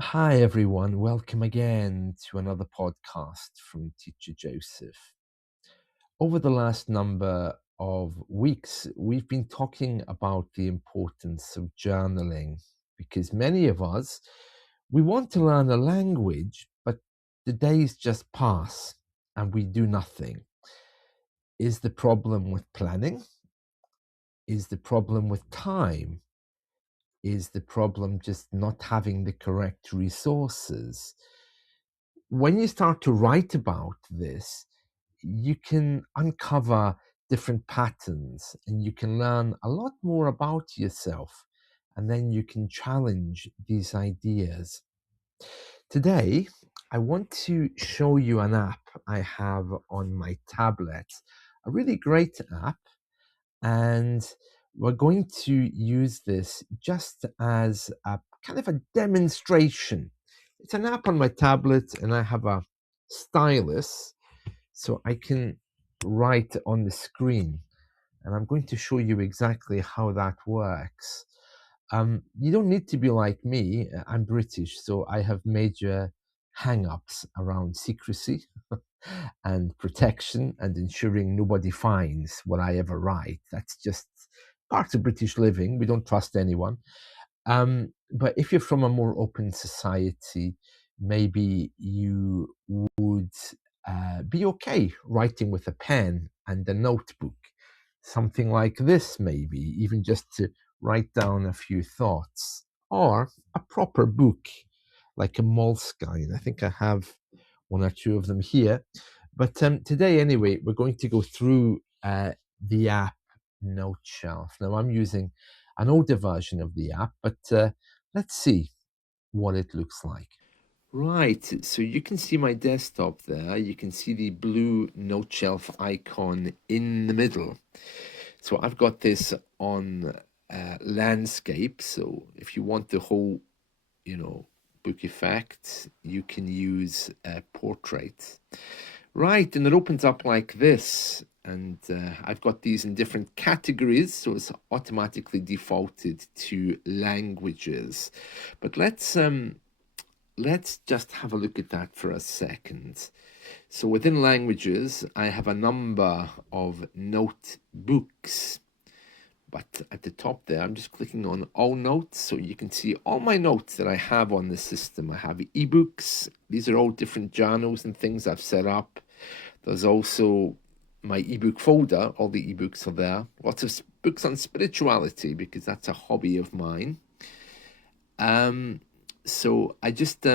Hi, everyone. Welcome again to another podcast from Teacher Joseph. Over the last number of weeks, we've been talking about the importance of journaling because many of us, we want to learn a language, but the days just pass and we do nothing. Is the problem with planning? Is the problem with time? Is the problem just not having the correct resources? When you start to write about this, you can uncover different patterns and you can learn a lot more about yourself. And then you can challenge these ideas. Today, I want to show you an app I have on my tablet, a really great app. And we're going to use this just as a kind of a demonstration. It's an app on my tablet, and I have a stylus so I can write on the screen. And I'm going to show you exactly how that works. You don't need to be like me. I'm British, so I have major hang-ups around secrecy and protection and ensuring nobody finds what I ever write. That's just part of British living. We don't trust anyone. But if you're from a more open society, maybe you would be okay writing with a pen and a notebook. Something like this, maybe, even just to write down a few thoughts. Or a proper book, like a Moleskine. I think I have one or two of them here. But today, anyway, we're going to go through the app Noteshelf. Now, I'm using an older version of the app, but let's see what it looks like. Right, so you can see my desktop there. You can see the blue Noteshelf icon in the middle. So I've got this on landscape. So if you want the whole, book effect, you can use portrait. Right, and it opens up like this. And I've got these in different categories, so it's automatically defaulted to languages. But let's just have a look at that for a second. So within languages, I have a number of notebooks. But at the top there, I'm just clicking on all notes. So you can see all my notes that I have on the system. I have ebooks. These are all different journals and things I've set up. There's also my ebook folder. All the ebooks are there. Lots of books on spirituality because that's a hobby of mine. So I just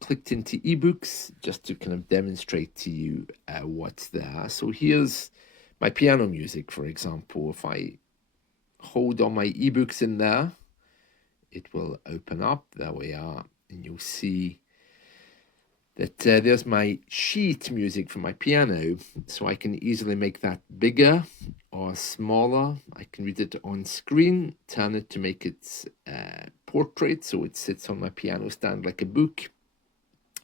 clicked into ebooks just to kind of demonstrate to you what's there. So here's my piano music, for example. If I hold all my ebooks in there, it will open up. There we are. And you'll see that there's my sheet music for my piano. So I can easily make that bigger or smaller. I can read it on screen, turn it to make it portrait so it sits on my piano stand like a book.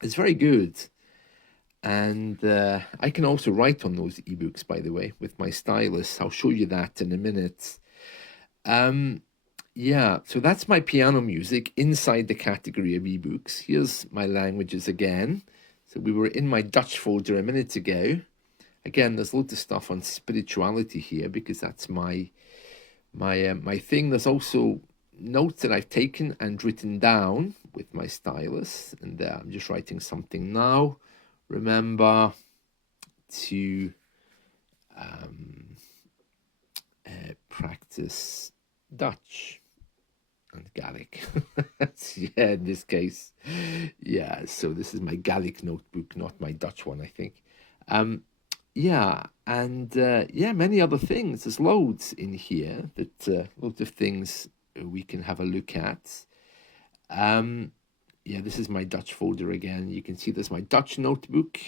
It's very good. And I can also write on those ebooks, by the way, with my stylus. I'll show you that in a minute. Yeah, so that's my piano music inside the category of ebooks. Here's my languages again. So we were in my Dutch folder a minute ago. Again, there's loads of stuff on spirituality here because that's my thing. There's also notes that I've taken and written down with my stylus, and I'm just writing something now. Remember to practice Dutch and Gaelic. Yeah, in this case. Yeah, so this is my Gaelic notebook, not my Dutch one, I think. Yeah, and many other things. There's loads in here that loads of things we can have a look at. Yeah, this is my Dutch folder again. You can see there's my Dutch notebook.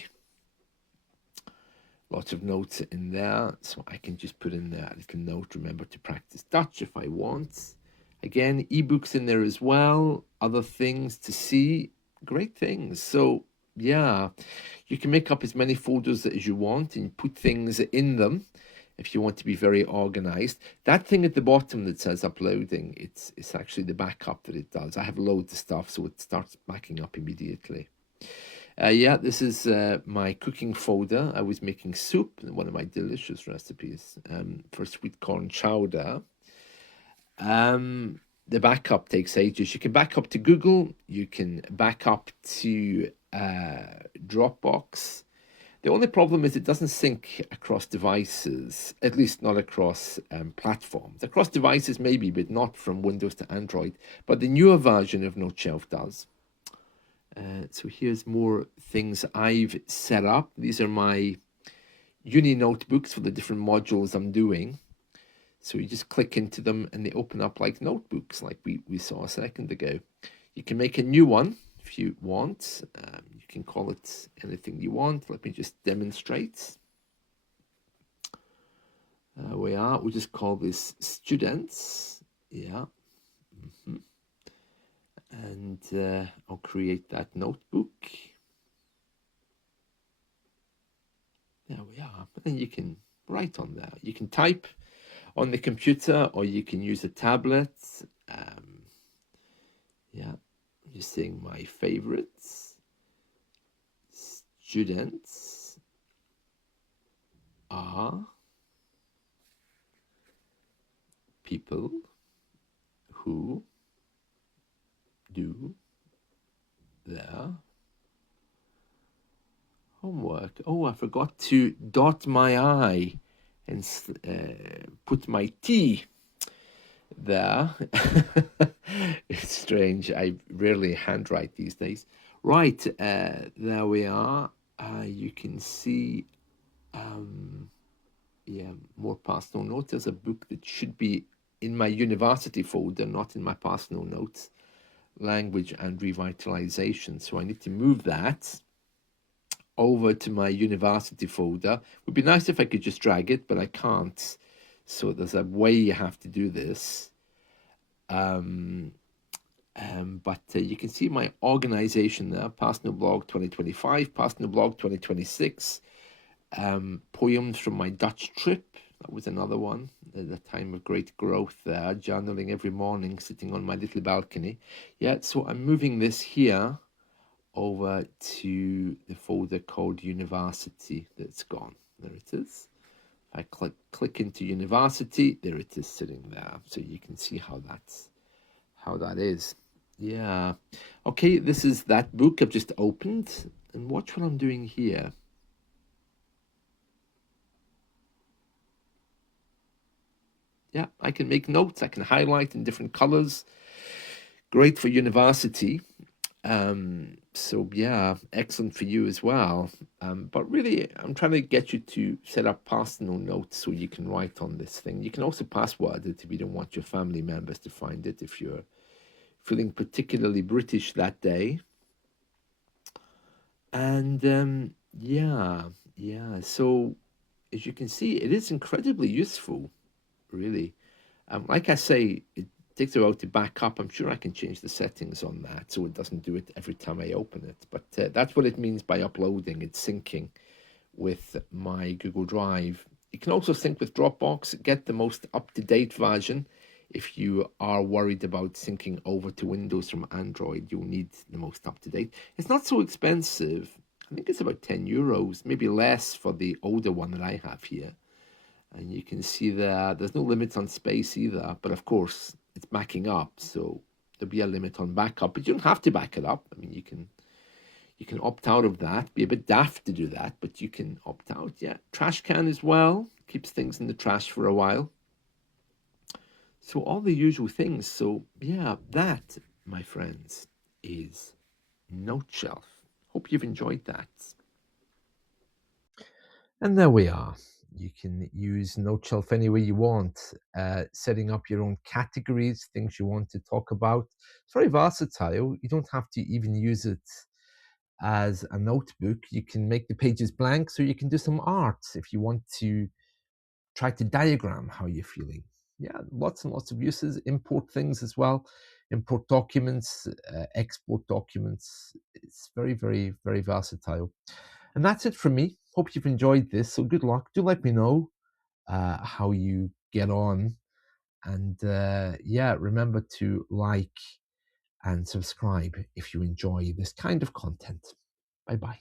Lots of notes in there, so I can just put in there a little note, remember to practice Dutch if I want. Again, ebooks in there as well, other things to see, great things. So yeah, you can make up as many folders as you want and put things in them. if you want to be very organized. That thing at the bottom that says uploading, it's actually the backup that it does. I have loads of stuff, so it starts backing up immediately. Yeah, this is my cooking folder. I was making soup, one of my delicious recipes for sweet corn chowder. The backup takes ages. You can back up to Google, you can back up to Dropbox. The only problem is it doesn't sync across devices, at least not across platforms. Across devices maybe, but not from Windows to Android. But the newer version of Noteshelf does. So here's more things I've set up. These are my uni notebooks for the different modules I'm doing. So you just click into them and they open up like notebooks, like we saw a second ago. You can make a new one if you want. You can call it anything you want. Let me just demonstrate. We are. We'll just call this students. Yeah. And I'll create that notebook. There we are. And you can write on there. You can type on the computer or you can use a tablet. Yeah, just saying my favorites. Students are people who do their homework. Oh, I forgot to dot my I and put my T there. It's strange. I rarely handwrite these days. Right, there we are. You can see, yeah, more personal notes. There's a book that should be in my university folder, not in my personal notes. Language and Revitalization. So I need to move that over to my university folder. It would be nice if I could just drag it, but I can't. So there's a way you have to do this. But you can see my organization there. Personal Blog 2025, Personal Blog 2026. Poems from my Dutch trip. That was another one. At the time of great growth there. Journaling every morning, sitting on my little balcony. Yeah, so I'm moving this here over to the folder called University. That's gone. There it is. If I click into University, there it is sitting there. So you can see how that is. Yeah. Okay, this is that book I've just opened. And watch what I'm doing here. Yeah, I can make notes. I can highlight in different colors. Great for university. So yeah, excellent for you as well. But really, I'm trying to get you to set up personal notes so you can write on this thing. You can also password it if you don't want your family members to find it, if you're feeling particularly British that day. And yeah. So as you can see, it is incredibly useful, really. Like I say, it takes a while to back up. I'm sure I can change the settings on that so it doesn't do it every time I open it. But that's what it means by uploading. It's syncing with my Google Drive. You can also sync with Dropbox, get the most up-to-date version. If you are worried about syncing over to Windows from Android, you'll need the most up-to-date. It's not so expensive. I think it's about 10 euros, maybe less for the older one that I have here. And you can see there's no limit on space either, but of course it's backing up, so there'll be a limit on backup, but you don't have to back it up. I mean, you can opt out of that. Be a bit daft to do that, but you can opt out. Yeah, trash can as well, keeps things in the trash for a while. So all the usual things. So yeah, that, my friends, is Noteshelf. Hope you've enjoyed that. And there we are. You can use Noteshelf any way you want, setting up your own categories, things you want to talk about. It's very versatile. You don't have to even use it as a notebook. You can make the pages blank, so you can do some art if you want to try to diagram how you're feeling. Yeah, lots and lots of uses. Import things as well. Import documents, export documents. It's very, very, very versatile. And that's it from me. Hope you've enjoyed this. So good luck. Do let me know how you get on. And yeah, remember to like and subscribe if you enjoy this kind of content. Bye bye.